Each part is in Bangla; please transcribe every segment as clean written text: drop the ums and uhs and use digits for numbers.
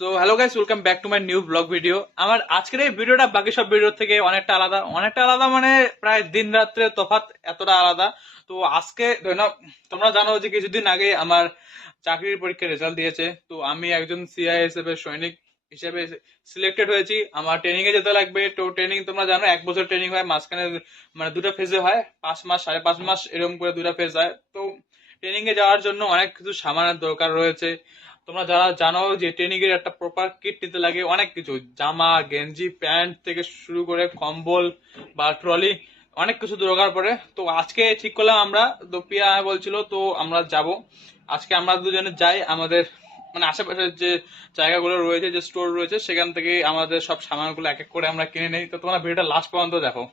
So hello guys, welcome back to my new blog video. আমার আজকের এই ভিডিওটা বাকি সব ভিডিও থেকে অনেকটা আলাদা মানে প্রায় দিন রাত্রে তফাৎ, এতটা আলাদা। তো আজকে ধরে নাও, তোমরা জানো যে কিছুদিন আগে আমার চাকরির পরীক্ষার রেজাল্ট দিয়েছে। তো আমি একজন সিআইএসএফ এর সৈনিক হিসেবে সিলেক্টেড হয়েছি। আমার ট্রেনিং এ যেতে লাগবে। তো ট্রেনিং তোমরা জানো 1 বছর ট্রেনিং হয়, মাঝখানে মানে দুটো ফেজে হয়, 5 মাস 5.5 মাস এরকম করে দুটো ফেজ হয়। তো ট্রেনিং এ যাওয়ার জন্য অনেক কিছু সামানের দরকার রয়েছে। তোমরা যারা জানো যে ট্রেনিং এর একটা প্রপার কিট নিতে লাগে, অনেক কিছু, জামা গেঞ্জি প্যান্ট থেকে শুরু করে কম্বল বা ট্রলি, অনেক কিছু দরকার পড়ে। তো আজকে ঠিক করলাম আমরা, তো পিয়া বলছিল তো আমরা যাব। আজকে আমরা দুজনে যাই, আমাদের মানে আশেপাশের যে জায়গাগুলো রয়েছে, যে স্টোর রয়েছে, সেখান থেকে আমাদের সব সামানগুলো এক এক করে আমরা কিনে নেই। তো তোমরা ভিডিওটা লাস্ট পর্যন্ত দেখো।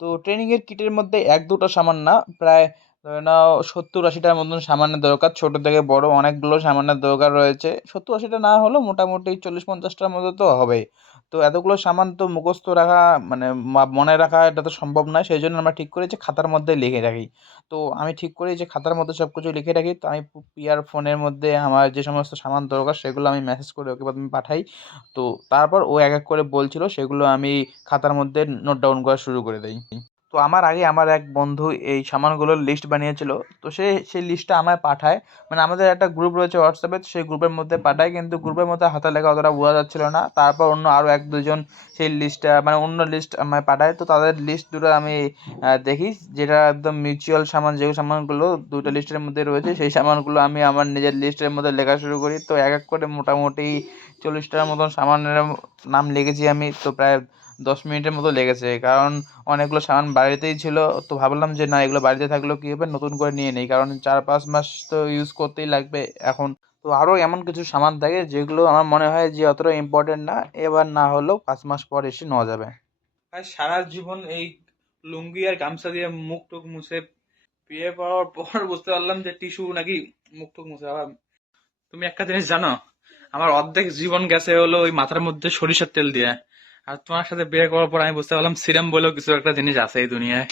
তো ট্রেনিং এর কিটের মধ্যে এক দুটো সামান না, প্রায় ধরে নাও 70-80টার মতন সামানের দরকার। ছোট থেকে বড় অনেকগুলো সামানের দরকার রয়েছে। 70-80টা না হলেও মোটামুটি 40-50টার মতো তো হবেই। তো এতগুলো সামান তো মুখস্থ রাখা মানে মনে রাখা এটা তো সম্ভব নয়। সেই জন্য আমরা ঠিক করেছি খাতার মধ্যে লিখে রাখি। তো আমি ঠিক করি যে খাতার মধ্যে সব কিছু লিখে রাখি। তো আমি পিয়ার ফোনের মধ্যে আমার যে সমস্ত সামান দরকার সেগুলো আমি মেসেজ করে ওকে প্রথমে পাঠাই। তো তারপর ও এক এক করে বলছিল, সেগুলো আমি খাতার মধ্যে নোট ডাউন করা শুরু করে দেই। তো আমার আগে আমার এক বন্ধু এই সামানগুলোর লিস্ট বানিয়েছিল। তো সেই লিস্টটা আমায় পাঠায়, মানে আমাদের একটা গ্রুপ রয়েছে হোয়াটসঅ্যাপে, সেই গ্রুপের মধ্যে পাঠায়। কিন্তু গ্রুপের মধ্যে হাতের লেখা অতটা বোঝা যাচ্ছিল না। তারপর অন্য আরও এক দুজন সেই লিস্টটা মানে অন্য লিস্ট আমায় পাঠায়। তো তাদের লিস্ট দুটো আমি দেখি, যেটা একদম মিউচুয়াল সামান, যে সামানগুলো দুটো লিস্টের মধ্যে রয়েছে সেই সামানগুলো আমি আমার নিজের লিস্টের মধ্যে লেখা শুরু করি। তো এক এক করে মোটামুটি 40টার মতন সামানের নাম লিখেছি আমি। তো প্রায় 10 মিনিটের মতো লেগেছে, কারণ অনেকগুলো সামান বাড়িতেই ছিল। তো ভাবলাম যে না, এগুলো বাড়িতে থাকলেও কি হবে, নতুন করে নিয়ে নেই, কারণ 4-5 মাস তো ইউজ করতেই লাগবে এখন। তো আরও এমন কিছু সামান থাকে যেগুলো আমার মনে হয় যে অতটা ইম্পর্টেন্ট না, এবার না হলেও 5 মাস পর এসে নেওয়া যাবে। আর সারা জীবন এই লুঙ্গি আর গামছা দিয়ে মুখ টুক মুছে বিয়ে পাওয়ার পর বুঝতে পারলাম যে টিস্যু নাকি মুখ টুক মুছে। আবার তুমি একটা জিনিস জানো, আমার অর্ধেক জীবন গেছে হলো ওই মাথার মধ্যে সরিষার তেল দিয়ে। আর তোমার সাথে বিয়ে করার পর আমি বুঝতে পারলাম সিরাম বলেও কিছু একটা জিনিস আছে এই দুনিয়ায়।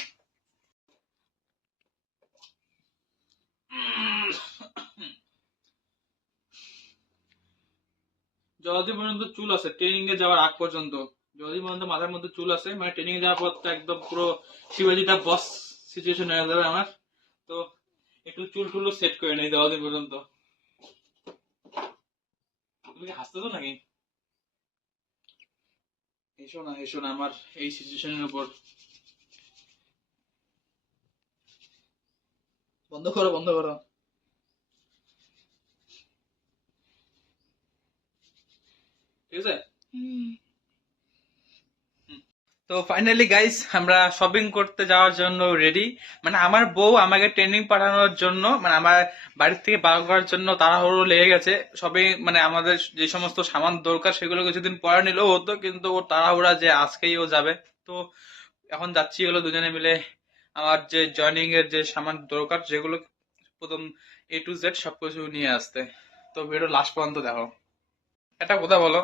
যতদিন পর্যন্ত চুল আছে ট্রেনিং এ যাওয়ার আগ পর্যন্ত, যতদিন পর্যন্ত মাথার মধ্যে চুল আছে, মানে ট্রেনিং এ যাওয়ার পর তো একদম পুরো শিবাজিটা বস সিচুয়েশন হয়ে যাবে আমার। তো একটু চুল টুল সেট করে নেই যতদিন পর্যন্ত। তুমি কি হাসতেছো নাকি? হেসো না আমার এই সিচুয়েশনের উপর। বন্ধ করো। ঠিক আছে। তো ফাইনালি গাইস, আমরা শপিং করতে যাওয়ার জন্য রেডি। মানে আমার বউ আমাকে ট্রেনিং পাঠানোর জন্য, মানে আমার বাড়ির থেকে বার করার জন্য তাড়াহুড়ো লেগে গেছে। সবই মানে আমাদের যে সমস্ত সামান দরকার সেগুলো কিছুদিন পরে নিলেও হতো, কিন্তু ও তাড়াহুড়া যে আজকেই ও যাবে। তো এখন যাচ্ছি হলো দুজনে মিলে আমার যে জয়নিং এর যে সামান দরকার, যেগুলো প্রথম A to Z সবকিছু নিয়ে আসতে। তো ভিডিও লাস্ট পর্যন্ত দেখো। একটা কথা বলো,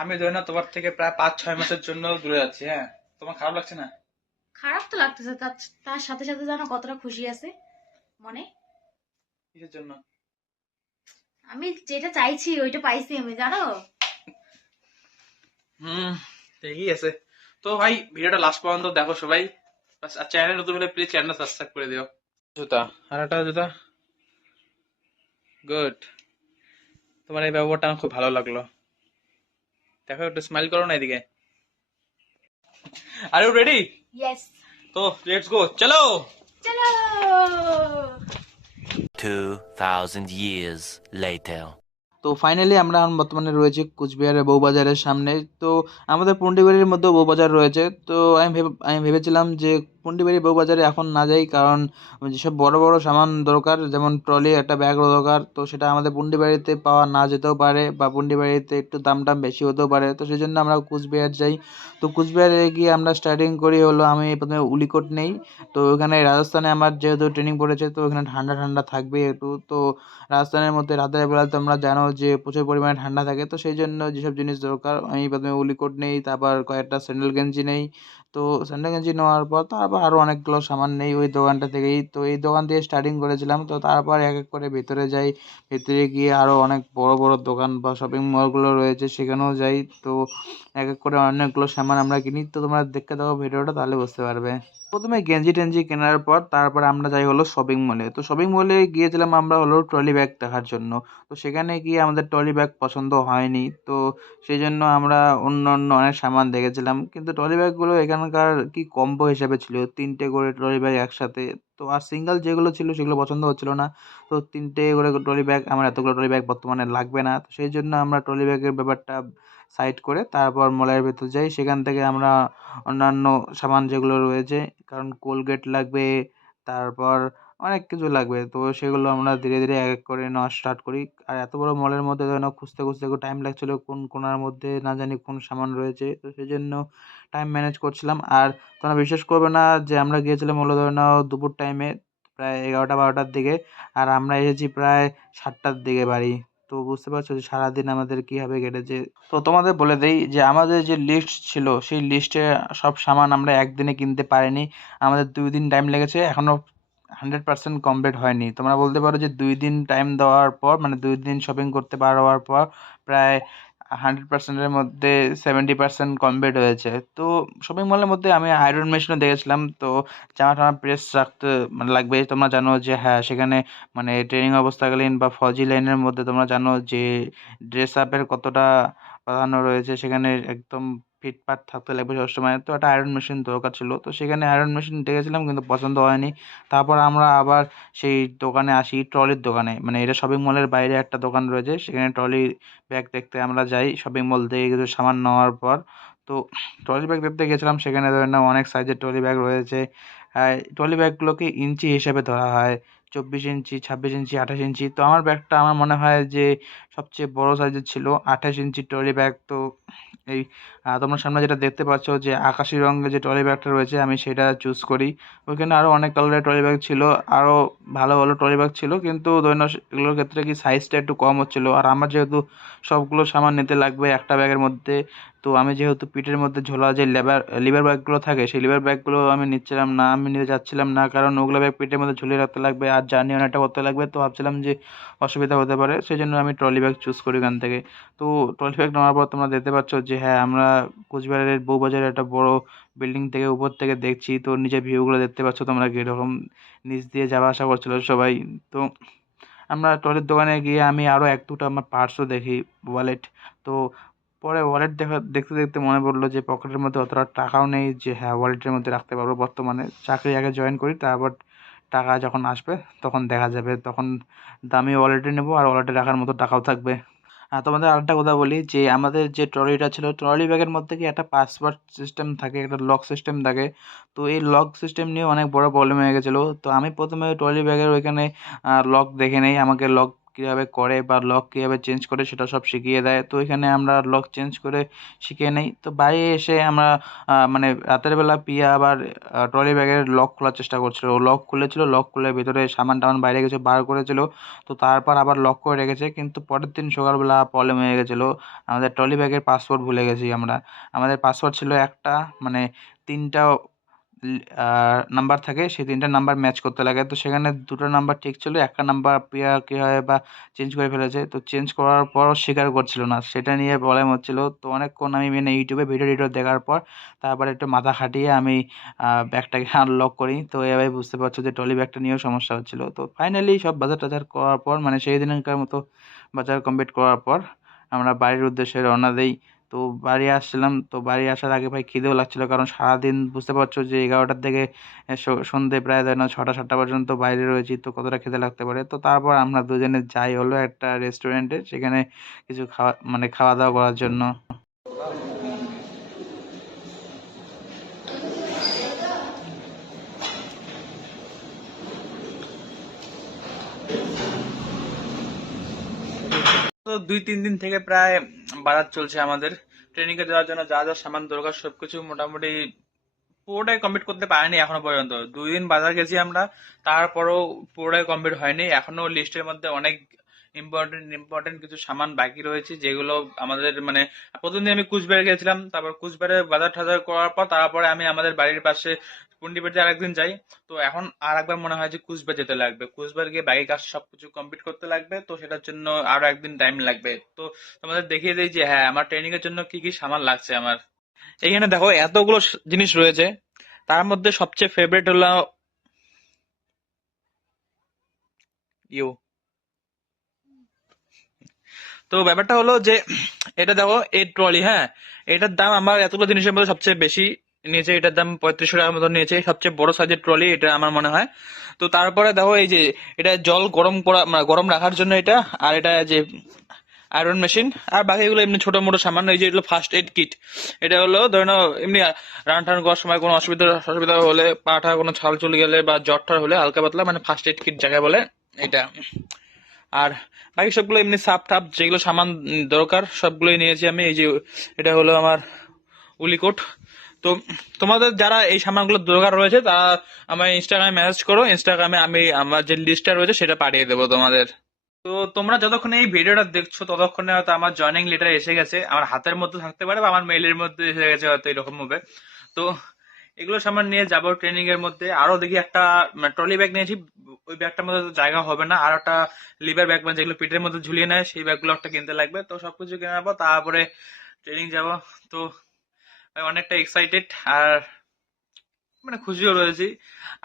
আমি ধরি না তোমার থেকে প্রায় 5-6 মাসের জন্য দূরে যাচ্ছি, হ্যাঁ? তোমার খারাপ লাগছে না? খারাপ তো লাগতেছে, তার তার সাথে সাথে জানো কতটা খুশি আছে মনে। কিসের জন্য? আমি যেটা চাইছি ওইটা পাইছি আমি, জানো। হুম, ঠিকই আছে। তো ভাই ভিডিওটা লাস্ট পর্যন্ত দেখো সবাই। আর চ্যানেল নতুন হলে প্লিজ চ্যানেল সাবস্ক্রাইব করে দিও। জুতা, আর একটা জুতা। গুড। তোমার এই ব্যবহারটা আমার খুব ভালো লাগলো। দেখো, একটু স্মাইল করো না এদিকে। Are you ready? ইয়েস। তো লেটস গো, চলো। চলো। 2000 years later. তো ফাইনালি আমরা এখন বর্তমানে রয়েছি কুচবিহারের বউবাজারের সামনে। তো আমাদের পুন্ডিবাড়ির মধ্যেও বউবাজার রয়েছে। তো আমি ভেবেছিলাম যে পুন্ডিবাড়ি বউবাজারে এখন না যাই, কারণ যেসব বড় বড় সামান দরকার, যেমন ট্রলি একটা ব্যাগ দরকার, তো সেটা আমাদের পুন্ডিবাড়িতে পাওয়া না যেতেও পারে, বা পুন্ডিবাড়িতে একটু দাম টাম বেশি হতেও পারে। তো সেই জন্য আমরা কুচবিহার যাই। তো কুচবিহারে গিয়ে আমরা স্টার্টিং করি হলো, আমি প্রথমে উলিকোট নেই। তো ওখানে রাজস্থানে আমার যেহেতু ট্রেনিং পড়েছে, তো ওখানে ঠান্ডা ঠান্ডা থাকবে একটু। তো রাজস্থানের মধ্যে রাতের বেলা তোমরা জানো যে প্রচুর পরিমাণে ঠান্ডা থাকে। তো সেই জন্য যেসব জিনিস দরকার আমি প্রথমে উলিকোট নেই, তারপর কয়েকটা স্যান্ডেল গেঞ্জি নেই। তো তো স্যান্ডো গেঞ্জি নেওয়ার পর তারপর আরও অনেকগুলো সামান নেই ওই দোকানটা থেকেই। তো এই দোকান থেকে স্টার্টিং করেছিলাম। তো তারপর এক এক করে ভেতরে যাই। ভেতরে গিয়ে আরও অনেক বড় বড় দোকান বা শপিং মলগুলো রয়েছে সেখানেও যাই। তো এক এক করে অনেকগুলো সামান আমরা কিনি। তো তোমরা দেখতে থাকো ভিডিওটা, তাহলে বুঝতে পারবে। প্রথমে গেঞ্জি টেঞ্জি কেনার পর তারপরে আমরা যাই হলো শপিং মলে। তো শপিং মলে গিয়েছিলাম আমরা হলো ট্রলি ব্যাগ দেখার জন্য। তো সেখানে গিয়ে আমাদের ট্রলি ব্যাগ পছন্দ হয়নি। তো সেই জন্য আমরা অন্য অন্য অনেক সামান দেখেছিলাম, কিন্তু ট্রলি ব্যাগগুলো এখানকার কি কম্বো হিসেবে ছিল, 3টে করে ট্রলি ব্যাগ একসাথে। তো আর সিঙ্গেল যেগুলো ছিল সেগুলো পছন্দ হচ্ছিল না। তো 3টে করে ট্রলি ব্যাগ, আমার এতগুলো ট্রলি ব্যাগ বর্তমানে লাগবে না। তো সেই জন্য আমরা ট্রলি ব্যাগের ব্যাপারটা সাইড করে তারপর মলের ভেতর যাই। সেখান থেকে আমরা অন্যান্য সামান যেগুলো রয়েছে, কারণ কোলগেট লাগবে, তারপর অনেক কিছু লাগবে। তো সেগুলো আমরা ধীরে ধীরে এক এক করে নেওয়া স্টার্ট করি। আর এত বড় মলের মধ্যে যেন খুঁজতে খুঁজতে একটু টাইম লাগছিল, কোন কোনার মধ্যে না জানি কোন সামান রয়েছে। তো সেই জন্য টাইম ম্যানেজ করছিলাম। আর তোমরা বিশ্বাস করবে না যে আমরা গিয়েছিলাম হলো ধরে নাও দুপুর টাইমে, প্রায় 11টা 12টার দিকে, আর আমরা এসেছি প্রায় 7টার দিকে বাড়ি। তো বুঝতে পারছো যে সারাদিন আমাদের কীভাবে কেটেছে। তো তোমাদের বলে দেই যে আমাদের যে লিস্ট ছিল সেই লিস্টে সব সামান আমরা একদিনে কিনতে পারিনি। আমাদের 2 দিন টাইম লেগেছে, এখনও 100% কমপ্লিট হয়নি। তোমরা বলতে পারো যে 2 দিন টাইম দেওয়ার পর, মানে 2 দিন শপিং করতে পারবার পর প্রায় 100%-এর মধ্যে 70% কমপ্লিট হয়েছে। তো শপিং মলের মধ্যে আমি আয়রন মেশিনও দেখেছিলাম। তো জামা টামা প্রেস রাখতে মানে লাগবে। তোমরা জানো যে হ্যাঁ, সেখানে মানে ট্রেনিং অবস্থাকালীন বা ফৌজি লাইনের মধ্যে তোমরা জানো যে ড্রেস আপের কতটা প্রাধান্য রয়েছে। সেখানে একদম ফিটফাট থাকতে লাগবে সবসময়। তো একটা আয়রন মেশিন দরকার ছিল। তো সেখানে আয়রন মেশিন দেখেছিলাম কিন্তু পছন্দ হয়নি। তারপর আমরা আবার সেই দোকানে আসি, ট্রলির দোকানে। মানে এটা শপিং মলের বাইরে একটা দোকান রয়েছে, সেখানে ট্রলি ব্যাগ দেখতে আমরা যাই শপিং মল থেকে কিছু সামান নেওয়ার পর। তো ট্রলি ব্যাগ দেখতে গেছিলাম, সেখানে ধরে নাও অনেক সাইজের ট্রলি ব্যাগ রয়েছে। ট্রলি ব্যাগগুলোকে ইঞ্চি হিসেবে ধরা হয়, 24 ইঞ্চি, 26 ইঞ্চি, 28 ইঞ্চি। তো আমার ব্যাগটা আমার মনে হয় যে সবচেয়ে বড় সাইজের ছিল, 28 ইঞ্চি ট্রলি ব্যাগ। তো এই তোমরা সামনে যেটা দেখতে পাচ্ছ যে আকাশি রঙের যে ট্রলি ব্যাগটা রয়েছে, আমি সেটা চুজ করি। ওইখানে আরও অনেক কালারের ট্রলি ব্যাগ ছিল, আরও ভালো ভালো ট্রলি ব্যাগ ছিল, কিন্তু ধরে নাও এগুলোর ক্ষেত্রে কি সাইজটা একটু কম হচ্ছিলো। আর আমার যেহেতু সবগুলো সামান নিতে লাগবে একটা ব্যাগের মধ্যে, তো আমি যেহেতু পিঠের মধ্যে ঝোলা যে লিভার ব্যাগগুলো থাকে, সেই লিভার ব্যাগগুলো আমি নিচ্ছিলাম না, আমি নিতে যাচ্ছিলাম না, কারণ ওগুলো ব্যাগ পিঠের মধ্যে ঝুলিয়ে রাখতে লাগবে আর জার্নি অনেকটা করতে লাগবে। তো ভাবছিলাম যে অসুবিধা হতে পারে, সেই জন্য আমি ট্রলি ব্যাগ চুজ করি ওখান থেকে। তো ট্রলি ব্যাগ নেওয়ার পর তোমরা দেখতে পাচ্ছ যে হ্যাঁ, আমরা কোচবিহারের বউবাজারের একটা বড় বিল্ডিং থেকে উপর থেকে দেখছি। তো নিচের ভিউগুলো দেখতে পাচ্ছ তোমরা কীরকম, নিচ দিয়ে যাওয়া আসা করছিল সবাই। তো আমরা টয়লেট দোকানে গিয়ে আমি আরও 1-2টা আমার পার্সও দেখি, ওয়ালেট। তো পরে ওয়ালেট দেখতে দেখতে মনে পড়লো যে পকেটের মধ্যে অতটা টাকাও নেই যে হ্যাঁ, ওয়ালেটের মধ্যে রাখতে পারবো। বর্তমানে চাকরি আগে জয়েন করি, তারপর টাকা যখন আসবে তখন দেখা যাবে, তখন দামি ওয়ালেটে নেবো আর ওয়ালেটে রাখার মতো টাকাও থাকবে। তোমাদের আরেকটা কথা বলি যে আমাদের যে ট্রলিটা ছিল, ট্রলি ব্যাগের মধ্যে কি একটা পাসওয়ার্ড সিস্টেম থাকে, একটা লক সিস্টেম থাকে। তো এই লক সিস্টেম নিয়ে অনেক বড় প্রবলেম হয়ে গেছিলো। তো আমি প্রথমে ট্রলি ব্যাগের ওইখানে লক দেখে নেই, আমাকে লক কীভাবে করে বা লক কীভাবে চেঞ্জ করে সেটা সব শিখিয়ে দেয়। তো এখানে আমরা লক চেঞ্জ করে শিখে নেই। তো বাড়ি এসে আমরা মানে রাতের বেলা পিয়া আবার ট্রলি ব্যাগের লক খোলার চেষ্টা করছিল। ও লক খুলেছিল, লক খুলে ভিতরে সামান টামান বাইরে কিছু বার করেছিল। তো তারপর আবার লক করে রেখেছে, কিন্তু পরের দিন সকালবেলা প্রবলেম হয়ে গেছিলো। আমাদের ট্রলি ব্যাগের পাসওয়ার্ড ভুলে গেছি আমরা। আমাদের পাসওয়ার্ড ছিল একটা, মানে 3টা নাম্বার থাকে, সেই 3টা নাম্বার ম্যাচ করতে লাগে। তো সেখানে 2টো নাম্বার ঠিক ছিল, একটা নাম্বার প্রিয়া কী হয় বা চেঞ্জ করে ফেলেছে। তো চেঞ্জ করার পরও স্বীকার করছিল না, সেটা নিয়ে প্রবলেম হচ্ছিলো। তো অনেকক্ষণ আমি মানে ইউটিউবে ভিডিও টিডিও দেখার পর তারপরে একটু মাথা খাটিয়ে আমি ব্যাগটাকে আনলক করি। তো এভাবে বুঝতে পারছো যে ট্রলি ব্যাগটা নিয়েও সমস্যা হচ্ছিলো। তো ফাইনালি সব বাজার টাজার করার পর, মানে সেই দিনকার মতো বাজার কমপ্লিট করার পর আমরা বাড়ির উদ্দেশ্যে রওনা দেই। তো বাড়ি আসছিলাম, তো বাড়ি আসার আগে ভাই খিদেও লাগছিল, কারণ সারাদিন বুঝতে পারছো যে 11টার থেকে সন্ধ্যে প্রায় ধরে নাও 6টা 7টা পর্যন্ত বাইরে রয়েছি। তো কতটা খিদে লাগতে পারে। তো তারপর আমরা দুজনে যাই হলো একটা রেস্টুরেন্টে, সেখানে কিছু খাওয়া দাওয়া করার জন্য। তো 2-3 দিন থেকে প্রায় বাজার চলছে আমাদের। ট্রেনিং এ যাওয়ার জন্য যা যা সামান দরকার সবকিছু মোটামুটি পুরোটাই কমপ্লিট করতে পারিনি এখনো পর্যন্ত। 2 দিন বাজার গেছি আমরা, তারপরও পুরোটাই কমপ্লিট হয়নি। এখনো লিস্টের মধ্যে অনেক ইম্পর্টেন্ট কিছু সামান বাকি রয়েছে, যেগুলো আমাদের মানে প্রথমদিন আমি কুচবিহার গেছিলাম, তারপর কুচবিহারে বাজার টাজার করার পর তারপরে আমি আমাদের বাড়ির পাশে পুন্ডিবাড়িতে আরেকদিন যাই। তো এখন আর একবার মনে হয় যে কুচবিহার যেতে লাগবে, কুচবিহার গিয়ে বাকি কাজ সবকিছু কমপ্লিট করতে লাগবে, তো সেটার জন্য আরো একদিন টাইম লাগবে। তো তোমাদের দেখিয়ে দিই যে হ্যাঁ আমার ট্রেনিং এর জন্য কি কি সামান লাগছে আমার। এখানে দেখো এতগুলো জিনিস রয়েছে, তার মধ্যে সবচেয়ে ফেভারিট হলো ইউ। তো ব্যাপারটা হলো যে এটা দেখো এই ট্রলি, হ্যাঁ এটার দাম আমার এতগুলো জিনিসের মধ্যে সবচেয়ে বেশি নিয়েছে, এটার দাম 3500 টাকার মতো নিয়েছে, সবচেয়ে বড় সাইজের ট্রলি এটা আমার মনে হয়। তো তারপরে দেখো এই যে এটা জল গরম করা মানে গরম রাখার জন্য এটা, আর এটা যে আয়রন মেশিন, আর বাকিগুলো এমনি ছোট মোটো সামান্য। এই যে এগুলো ফার্স্ট এড কিট, এটা হলো ধরে নাও এমনি রান টান করার সময় কোনো অসুবিধা হলে, পাটা কোনো ছাল চলে গেলে বা জ্বর টর হলে হালকা পাতলা মানে ফার্স্ট এড কিট যাকে বলে এটা। আর বাকি সবগুলো এমনি সাপ টাপ যেগুলো সামান দরকার সবগুলোই নিয়েছি আমি। এই যে এটা হলো আমার উলিকোট। তো তোমাদের যারা এই সামানগুলো দরকার রয়েছে তারা আমায় ইনস্টাগ্রামে মেসেজ করো, ইনস্টাগ্রামে আমি আমার যে লিস্টটা রয়েছে সেটা পাঠিয়ে দেবো তোমাদের। তো তোমরা যতক্ষণ এই ভিডিওটা দেখছো ততক্ষণে হয়তো আমার জয়নিং লেটার এসে গেছে, আমার হাতের মধ্যে থাকতে পারে বা আমার মেইলের মধ্যে এসে গেছে হয়তো, এরকম হবে। তো এগুলো সামান নিয়ে যাবো ট্রেনিং এর মধ্যে। আরো দেখি একটা ট্রলি ব্যাগ নিয়েছি, ওই ব্যাগটার মধ্যে তো জায়গা হবে না, আর একটা লিভার ব্যাগ মানে যেগুলো পিঠের মধ্যে ঝুলিয়ে নেয় সেই ব্যাগগুলো একটা কিনতে লাগবে। তো সবকিছু কিনে নেবো, তারপরে ট্রেনিং যাব। তো আমি অনেকটা এক্সাইটেড আর মানে খুশিও রয়েছি,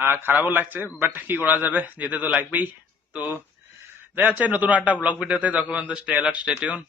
আর খারাপও লাগছে, বাট কি করা যাবে, যেতে তো লাগবেই। তো দেখা যাচ্ছে নতুন একটা ব্লগ ভিডিওতে, তখন স্টে অ্যালার্ট, স্টে টিউন।